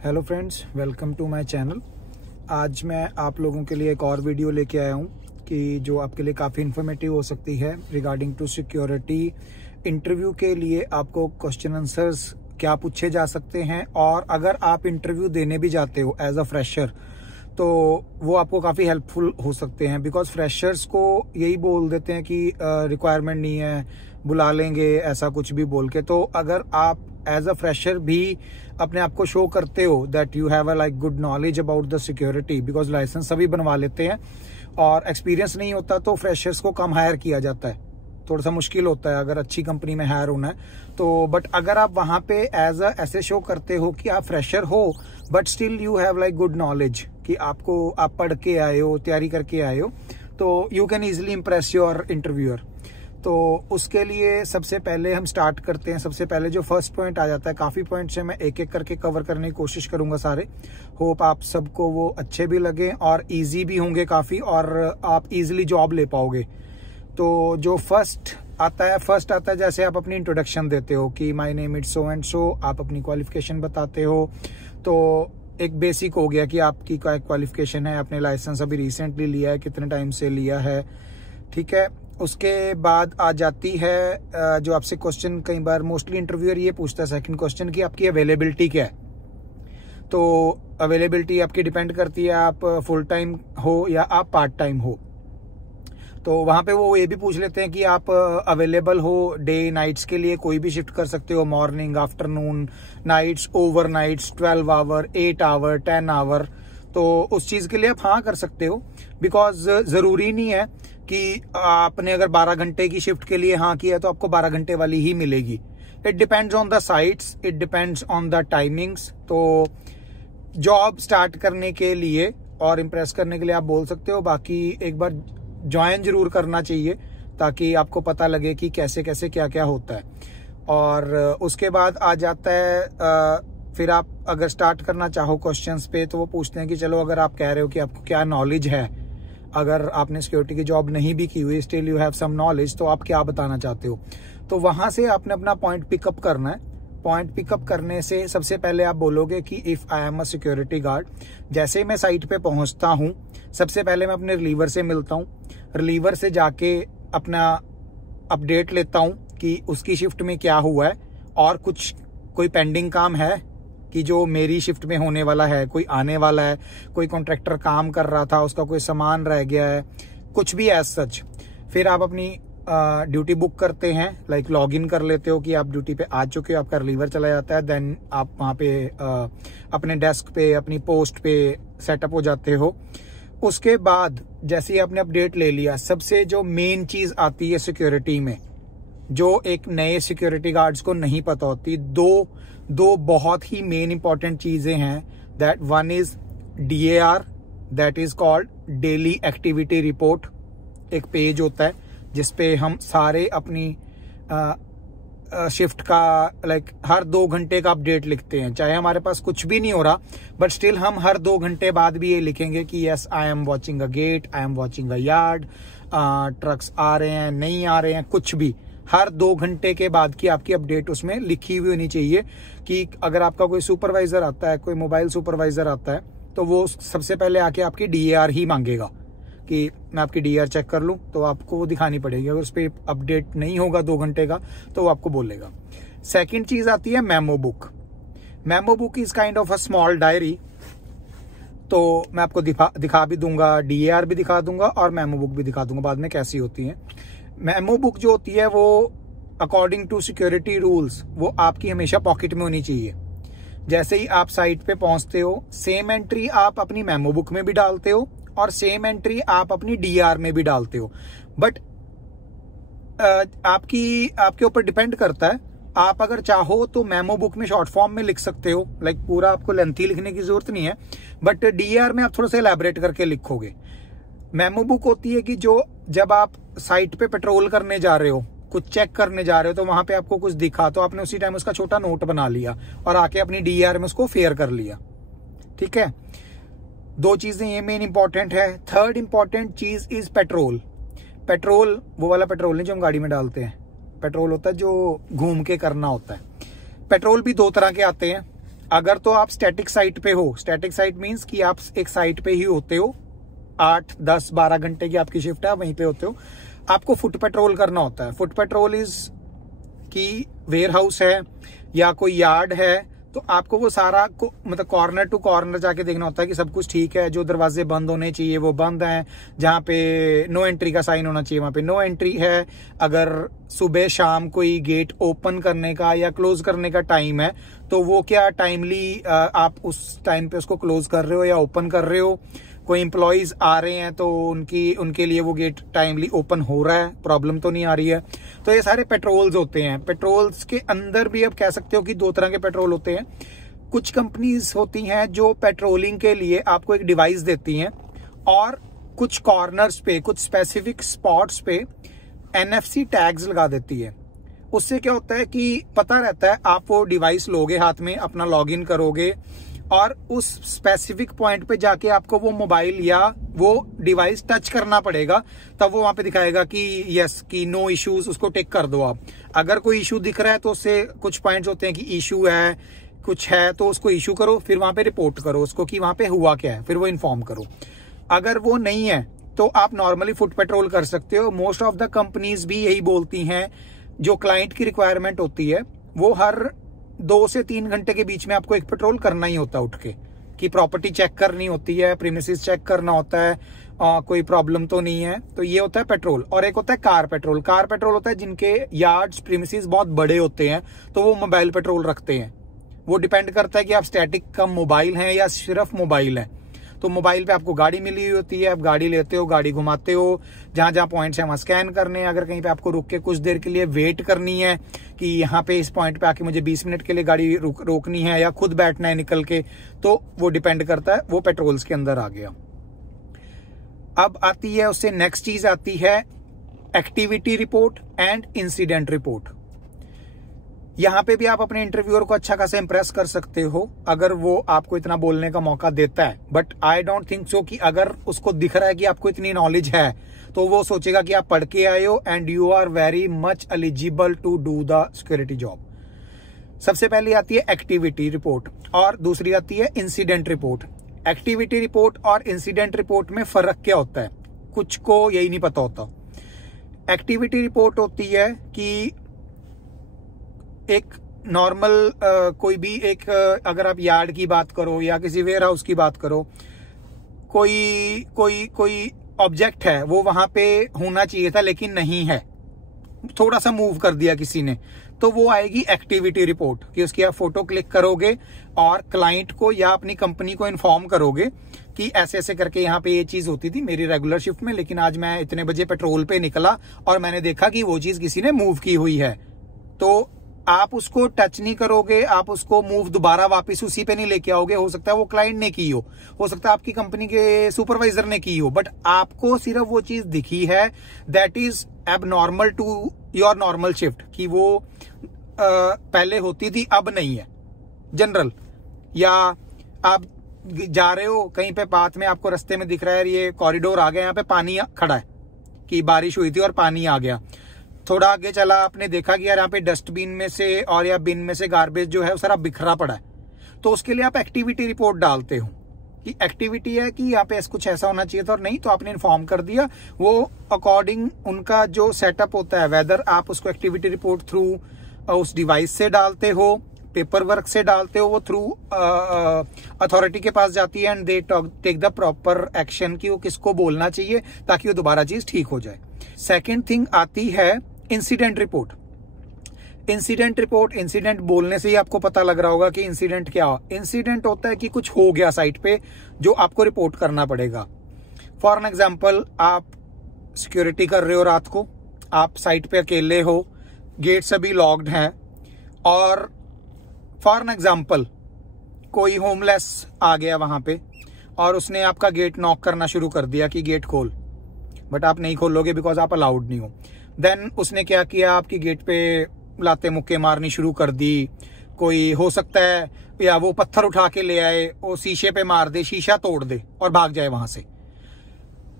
Hello friends, welcome to my channel. आज मैं आप लोगों के लिए एक और वीडियो लेके आया हूँ कि जो आपके लिए काफ़ी इन्फॉर्मेटिव हो सकती है रिगार्डिंग टू सिक्योरिटी। इंटरव्यू के लिए आपको क्वेश्चन आंसर्स क्या पूछे जा सकते हैं, और अगर आप इंटरव्यू देने भी जाते हो एज अ फ्रेशर तो वो आपको काफ़ी हेल्पफुल हो सकते हैं। बिकॉज फ्रेशर्स को यही बोल देते हैं कि रिक्वायरमेंट नहीं है, बुला लेंगे, ऐसा कुछ भी बोल के। तो अगर आप एज अ फ्रेशर भी अपने आप को शो करते हो that you have a like good knowledge about the security, because licence सभी बनवा लेते हैं और एक्सपीरियंस नहीं होता तो फ्रेशर्स को कम हायर किया जाता है, थोड़ा सा मुश्किल होता है अगर अच्छी कंपनी में हायर होना है तो। बट अगर आप वहां पे एज अ ऐसे शो करते हो कि आप फ्रेशर हो but still you have like good knowledge, कि आप पढ़ के आए हो, तैयारी करके आए हो, तो you can easily impress your interviewer. तो उसके लिए सबसे पहले हम स्टार्ट करते हैं। सबसे पहले जो फर्स्ट पॉइंट आ जाता है, काफ़ी पॉइंट्स है, मैं एक एक करके कवर करने की कोशिश करूंगा सारे। होप आप सबको वो अच्छे भी लगे और इजी भी होंगे काफ़ी, और आप इजीली जॉब ले पाओगे। तो जो फर्स्ट आता है जैसे आप अपनी इंट्रोडक्शन देते हो कि my name is so and so, आप अपनी क्वालिफिकेशन बताते हो। तो एक बेसिक हो गया कि आपकी क्या क्वालिफिकेशन है, आपने लाइसेंस अभी रिसेंटली लिया है, कितने टाइम से लिया है, ठीक है। उसके बाद आ जाती है जो आपसे क्वेश्चन कई बार मोस्टली इंटरव्यूअर ये पूछता है, सेकंड क्वेश्चन, कि आपकी अवेलेबिलिटी क्या है। तो अवेलेबिलिटी आपकी डिपेंड करती है आप फुल टाइम हो या आप पार्ट टाइम हो। तो वहां पे वो ये भी पूछ लेते हैं कि आप अवेलेबल हो डे नाइट्स के लिए, कोई भी शिफ्ट कर सकते हो, morning, afternoon, nights, overnights, 12 hour, 8 hour, 10 hour. तो उस चीज के लिए आप हाँ कर सकते हो, बिकॉज जरूरी नहीं है कि आपने अगर 12 घंटे की शिफ्ट के लिए हाँ किया तो आपको 12 घंटे वाली ही मिलेगी। It depends on the sites, it depends on the timings. तो जॉब स्टार्ट करने के लिए और इम्प्रेस करने के लिए आप बोल सकते हो। बाकी एक बार ज्वाइन जरूर करना चाहिए ताकि आपको पता लगे कि कैसे कैसे क्या क्या होता है। और उसके बाद आ जाता है फिर आप अगर स्टार्ट करना चाहो क्वेश्चंस पे, तो वो पूछते हैं कि चलो अगर आप कह रहे हो कि आपको क्या नॉलेज है, अगर आपने सिक्योरिटी की जॉब नहीं भी की हुई, still you have some knowledge, तो आप क्या बताना चाहते हो। तो वहां से आपने अपना पॉइंट पिकअप करना है। पॉइंट पिकअप करने से सबसे पहले आप बोलोगे कि if I am a security guard, जैसे ही मैं साइट पे पहुंचता हूं सबसे पहले मैं अपने रिलीवर से मिलता हूं, रिलीवर से जाके अपना अपडेट लेता हूं कि उसकी शिफ्ट में क्या हुआ है, और कोई पेंडिंग काम है कि जो मेरी शिफ्ट में होने वाला है, कोई आने वाला है, कोई कॉन्ट्रैक्टर काम कर रहा था उसका कोई सामान रह गया है, कुछ भी एज सच। फिर आप अपनी ड्यूटी बुक करते हैं, लाइक लॉग इन कर लेते हो कि आप ड्यूटी पे आ चुके हो, आपका रिलीवर चला जाता है। देन आप वहां पे अपने डेस्क पे, अपनी पोस्ट पे सेटअप हो जाते हो। उसके बाद जैसे ही आपने अपडेट ले लिया, सबसे जो मेन चीज आती है सिक्योरिटी में, जो एक नए सिक्योरिटी गार्ड्स को नहीं पता होती, दो बहुत ही मेन इंपॉर्टेंट चीजें हैं। That one is DAR, that is called daily activity report. एक पेज होता है जिसपे हम सारे अपनी शिफ्ट का लाइक हर 2 घंटे का अपडेट लिखते हैं। चाहे हमारे पास कुछ भी नहीं हो रहा बट स्टिल हम हर 2 घंटे बाद भी ये लिखेंगे कि yes I am watching a gate, I am watching a yard, trucks आ रहे हैं, नहीं आ रहे हैं, कुछ भी। हर 2 घंटे के बाद की आपकी अपडेट उसमें लिखी हुई होनी चाहिए कि अगर आपका कोई सुपरवाइजर आता है, कोई मोबाइल सुपरवाइजर आता है, तो वो सबसे पहले आके आपकी DAR ही मांगेगा कि मैं आपकी DAR चेक कर लूं, तो आपको वो दिखानी पड़ेगी। अगर उस पर अपडेट नहीं होगा 2 घंटे का तो वो आपको बोलेगा। सेकंड चीज आती है memo book. Memo book is kind of a small diary. तो मैं आपको दिखा भी दूंगा, DAR भी दिखा दूंगा और मेमो बुक भी दिखा दूंगा बाद में कैसी होती है। मेमो बुक जो होती है वो अकॉर्डिंग टू सिक्योरिटी रूल्स वो आपकी हमेशा पॉकेट में होनी चाहिए। जैसे ही आप साइट पे पहुंचते हो, सेम एंट्री आप अपनी मेमो बुक में भी डालते हो और सेम एंट्री आप अपनी DAR में भी डालते हो। बट आपके ऊपर डिपेंड करता है। आप अगर चाहो तो मेमो बुक में शॉर्ट फॉर्म में लिख सकते हो, लाइक पूरा आपको लेंथी लिखने की जरूरत नहीं है, बट DAR में आप थोड़ा सा एलैबोरेट करके लिखोगे। मेमो बुक होती है कि जो जब आप साइट पे पेट्रोल करने जा रहे हो, कुछ चेक करने जा रहे हो, तो वहां पे आपको कुछ दिखा तो आपने उसी टाइम उसका छोटा नोट बना लिया और आके अपनी DAR में उसको फेयर कर लिया, ठीक है। 2 चीजें ये मेन इंपॉर्टेंट है। थर्ड इंपॉर्टेंट चीज इज पेट्रोल। पेट्रोल वो वाला पेट्रोल नहीं जो हम गाड़ी में डालते हैं, पेट्रोल होता है जो घूम के करना होता है। पेट्रोल भी 2 तरह के आते हैं। अगर तो आप स्टैटिक साइट पे हो, स्टैटिक साइट मीन्स कि आप एक साइट पे ही होते हो, 8, 10, 12 घंटे की आपकी शिफ्ट है, वहीं पे होते हो, आपको फुट पेट्रोल करना होता है। फुट पेट्रोल इज की वेयर हाउस है या कोई यार्ड है, तो आपको वो सारा मतलब कॉर्नर टू कॉर्नर जाके देखना होता है कि सब कुछ ठीक है, जो दरवाजे बंद होने चाहिए वो बंद हैं, जहाँ पे नो एंट्री का साइन होना चाहिए वहां पे नो एंट्री है, अगर सुबह शाम कोई गेट ओपन करने का या क्लोज करने का टाइम है तो वो क्या टाइमली आप उस टाइम पे उसको क्लोज कर रहे हो या ओपन कर रहे हो, कोई एम्प्लॉइज आ रहे हैं तो उनके लिए वो गेट टाइमली ओपन हो रहा है, प्रॉब्लम तो नहीं आ रही है। तो ये सारे पेट्रोल्स होते हैं। पेट्रोल्स के अंदर भी आप कह सकते हो कि 2 तरह के पेट्रोल होते हैं। कुछ कंपनीज होती हैं जो पेट्रोलिंग के लिए आपको एक डिवाइस देती हैं, और कुछ कॉर्नर्स पे, कुछ स्पेसिफिक स्पॉट्स पे NFC टैग्स लगा देती है। उससे क्या होता है कि पता रहता है, आप वो डिवाइस लोगे हाथ में, अपना लॉगिन करोगे और उस स्पेसिफिक पॉइंट पे जाके आपको वो मोबाइल या वो डिवाइस टच करना पड़ेगा, तब वो वहां पे दिखाएगा कि यस, कि नो इश्यूज, उसको टिक कर दो आप। अगर कोई इशू दिख रहा है तो उससे कुछ पॉइंट्स होते हैं कि इशू है, कुछ है, तो उसको इशू करो, फिर वहां पे रिपोर्ट करो उसको कि वहां पे हुआ क्या है, फिर वो इन्फॉर्म करो। अगर वो नहीं है तो आप नॉर्मली फुट पेट्रोल कर सकते हो। मोस्ट ऑफ द कंपनीज भी यही बोलती हैं, जो क्लाइंट की रिक्वायरमेंट होती है वो हर 2 से 3 घंटे के बीच में आपको एक पेट्रोल करना ही होता है उठ के, कि प्रॉपर्टी चेक करनी होती है, प्रीमिसेस चेक करना होता है, कोई प्रॉब्लम तो नहीं है। तो ये होता है पेट्रोल। और एक होता है कार पेट्रोल। कार पेट्रोल होता है जिनके यार्ड्स, प्रीमिसेस बहुत बड़े होते हैं, तो वो मोबाइल पेट्रोल रखते हैं। वो डिपेंड करता है कि आप स्टैटिक का मोबाइल हैं या सिर्फ मोबाइल है। तो मोबाइल पे आपको गाड़ी मिली हुई होती है, आप गाड़ी लेते हो, गाड़ी घुमाते हो, जहां जहां पॉइंट्स है वहां स्कैन करने हैं। अगर कहीं पे आपको रुक के कुछ देर के लिए वेट करनी है कि यहाँ पे इस पॉइंट पे आके मुझे 20 मिनट के लिए गाड़ी रोकनी है या खुद बैठना है निकल के, तो वो डिपेंड करता है, वो पेट्रोल्स के अंदर आ गया। अब आती है उससे नेक्स्ट चीज आती है activity report and incident report. यहां पे भी आप अपने इंटरव्यूअर को अच्छा खासा इंप्रेस कर सकते हो अगर वो आपको इतना बोलने का मौका देता है। But I don't think so कि अगर उसको दिख रहा है कि आपको इतनी नॉलेज है तो वो सोचेगा कि आप पढ़ के आए हो and you are very much eligible to do the security job. सबसे पहले आती है एक्टिविटी रिपोर्ट और दूसरी आती है इंसिडेंट रिपोर्ट। एक्टिविटी रिपोर्ट और इंसिडेंट रिपोर्ट में फर्क क्या होता है, कुछ को यही नहीं पता होता। एक्टिविटी रिपोर्ट होती है कि एक नॉर्मल कोई भी एक अगर आप यार्ड की बात करो या किसी वेयर हाउस की बात करो, कोई ऑब्जेक्ट है वो वहां पे होना चाहिए था लेकिन नहीं है, थोड़ा सा मूव कर दिया किसी ने, तो वो आएगी एक्टिविटी रिपोर्ट कि उसकी आप फोटो क्लिक करोगे और क्लाइंट को या अपनी कंपनी को इन्फॉर्म करोगे कि ऐसे ऐसे करके यहाँ पे ये चीज होती थी मेरी रेगुलर शिफ्ट में, लेकिन आज मैं इतने बजे पेट्रोल पे निकला और मैंने देखा कि वो चीज किसी ने मूव की हुई है। तो आप उसको टच नहीं करोगे, आप उसको मूव दोबारा वापस उसी पे नहीं लेके आओगे। हो सकता है वो क्लाइंट ने की हो सकता है आपकी कंपनी के सुपरवाइजर ने की हो, बट आपको सिर्फ वो चीज दिखी है that is abnormal to your normal shift, कि वो पहले होती थी अब नहीं है जनरल। या आप जा रहे हो कहीं पे, पाथ में आपको रास्ते में दिख रहा है ये कॉरिडोर आ गया, यहाँ पे पानी खड़ा है कि बारिश हुई थी और पानी आ गया। थोड़ा आगे चला, आपने देखा कि यार यहाँ पे डस्टबिन में से और या बिन में से गार्बेज जो है वो सारा बिखरा पड़ा है, तो उसके लिए आप एक्टिविटी रिपोर्ट डालते हो कि एक्टिविटी है कि यहाँ पे कुछ ऐसा होना चाहिए था और नहीं, तो आपने इन्फॉर्म कर दिया। वो अकॉर्डिंग उनका जो सेटअप होता है, वेदर आप उसको एक्टिविटी रिपोर्ट थ्रू उस डिवाइस से डालते हो, पेपर वर्क से डालते हो, वो थ्रू अथॉरिटी के पास जाती है and they take the proper action कि वो किसको बोलना चाहिए ताकि वो दोबारा चीज ठीक हो जाए। सेकेंड थिंग आती है incident report. Incident report, incident बोलने से ही आपको पता लग रहा होगा कि इंसिडेंट क्या हो। इंसिडेंट होता है कि कुछ हो गया साइट पे जो आपको रिपोर्ट करना पड़ेगा। फॉर एन एग्जाम्पल, आप सिक्योरिटी कर रहे हो रात को, आप साइट पे अकेले हो, गेट सभी लॉक्ड हैं और फॉर एन एग्जाम्पल कोई होमलेस आ गया वहां पे और उसने आपका गेट नॉक करना शुरू कर दिया कि गेट खोल, बट आप नहीं खोलोगे बिकॉज आप अलाउड नहीं हो। देन उसने क्या किया, आपकी गेट पे लाते मुक्के मारनी शुरू कर दी। कोई हो सकता है या वो पत्थर उठा के ले आए, वो शीशे पे मार दे, शीशा तोड़ दे और भाग जाए वहां से।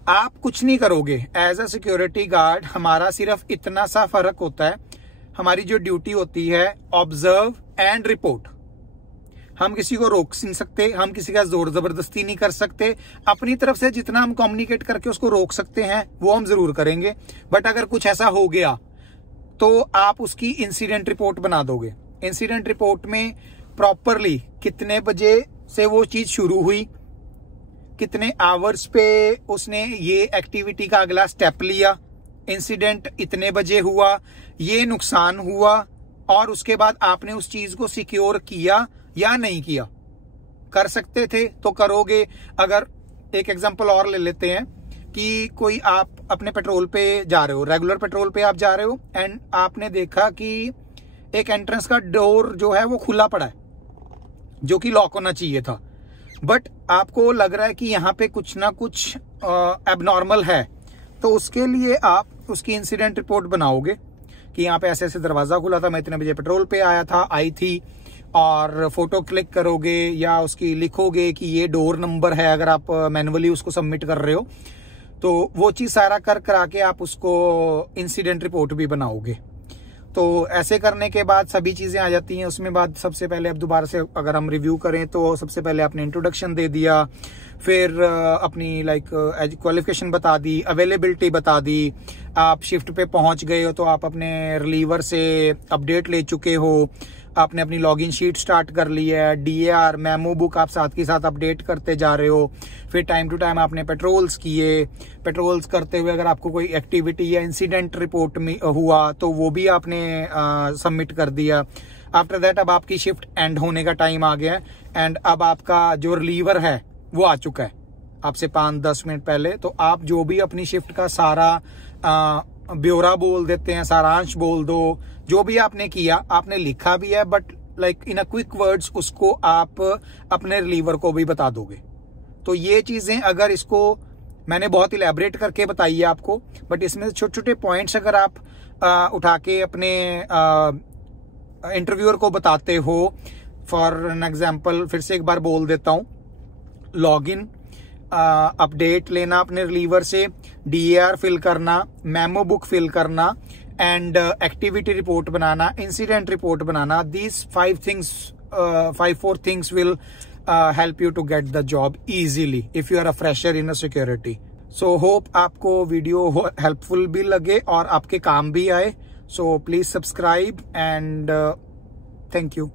आप कुछ नहीं करोगे एज अ सिक्योरिटी गार्ड। हमारा सिर्फ इतना सा फर्क होता है, हमारी जो ड्यूटी होती है ऑब्जर्व एंड रिपोर्ट। हम किसी को रोक नहीं सकते, हम किसी का जोर जबरदस्ती नहीं कर सकते। अपनी तरफ से जितना हम कम्युनिकेट करके उसको रोक सकते हैं वो हम जरूर करेंगे। बट अगर कुछ ऐसा हो गया तो आप उसकी इंसिडेंट रिपोर्ट बना दोगे। इंसिडेंट रिपोर्ट में प्रॉपरली कितने बजे से वो चीज शुरू हुई, कितने आवर्स पे उसने ये एक्टिविटी का अगला स्टेप लिया, इंसिडेंट इतने बजे हुआ, ये नुकसान हुआ, और उसके बाद आपने उस चीज को सिक्योर किया या नहीं किया। कर सकते थे तो करोगे। अगर एक एग्जांपल और ले लेते हैं कि कोई आप अपने पेट्रोल पे जा रहे हो, रेगुलर पेट्रोल पे आप जा रहे हो, एंड आपने देखा कि एक एंट्रेंस का डोर जो है वो खुला पड़ा है, जो कि लॉक होना चाहिए था, बट आपको लग रहा है कि यहाँ पे कुछ ना कुछ एबनॉर्मल है, तो उसके लिए आप उसकी इंसिडेंट रिपोर्ट बनाओगे कि यहाँ पे ऐसे ऐसे दरवाजा खुला था, मैं इतने बजे पेट्रोल पे आई थी, और फोटो क्लिक करोगे या उसकी लिखोगे कि ये डोर नंबर है, अगर आप मैनुअली उसको सबमिट कर रहे हो तो वो चीज सारा करा के आप उसको इंसिडेंट रिपोर्ट भी बनाओगे। तो ऐसे करने के बाद सभी चीजें आ जाती हैं उसमें। बाद सबसे पहले अब दोबारा से अगर हम रिव्यू करें तो सबसे पहले आपने इंट्रोडक्शन दे दिया, फिर अपनी क्वालिफिकेशन बता दी, अवेलेबिलिटी बता दी, आप शिफ्ट पे पहुंच गए हो तो आप अपने रिलीवर से अपडेट ले चुके हो, आपने अपनी लॉगिन शीट स्टार्ट कर ली है, डीएआर मेमो बुक आप साथ के साथ अपडेट करते जा रहे हो, फिर टाइम टू टाइम आपने पेट्रोल्स किए, पेट्रोल्स करते हुए अगर आपको कोई एक्टिविटी या इंसिडेंट रिपोर्ट में हुआ तो वो भी आपने सबमिट कर दिया। आफ्टर दैट अब आपकी शिफ्ट एंड होने का टाइम आ गया है, एंड अब आपका जो रिलीवर है वो आ चुका है आपसे 5-10 मिनट पहले। तो आप जो भी अपनी शिफ्ट का सारा ब्यौरा बोल देते हैं, सारांश बोल दो, जो भी आपने किया, आपने लिखा भी है, but in a quick words उसको आप अपने रिलीवर को भी बता दोगे। तो ये चीजें, अगर इसको मैंने बहुत इलेबरेट करके बताई है आपको, बट इसमें से छोटे छोटे पॉइंट्स अगर आप उठा के अपने इंटरव्यूअर को बताते हो, फॉर एन एग्जाम्पल फिर से एक बार बोल देता हूं, लॉगिन, अपडेट लेना अपने रिलीवर से, डीएआर फिल करना, मेमो बुक फिल करना, and activity report banana, incident report banana, these 4 things will help you to get the job easily if you are a fresher in a security. So hope आपको video helpful भी लगे और आपके काम भी आए. So please subscribe and thank you.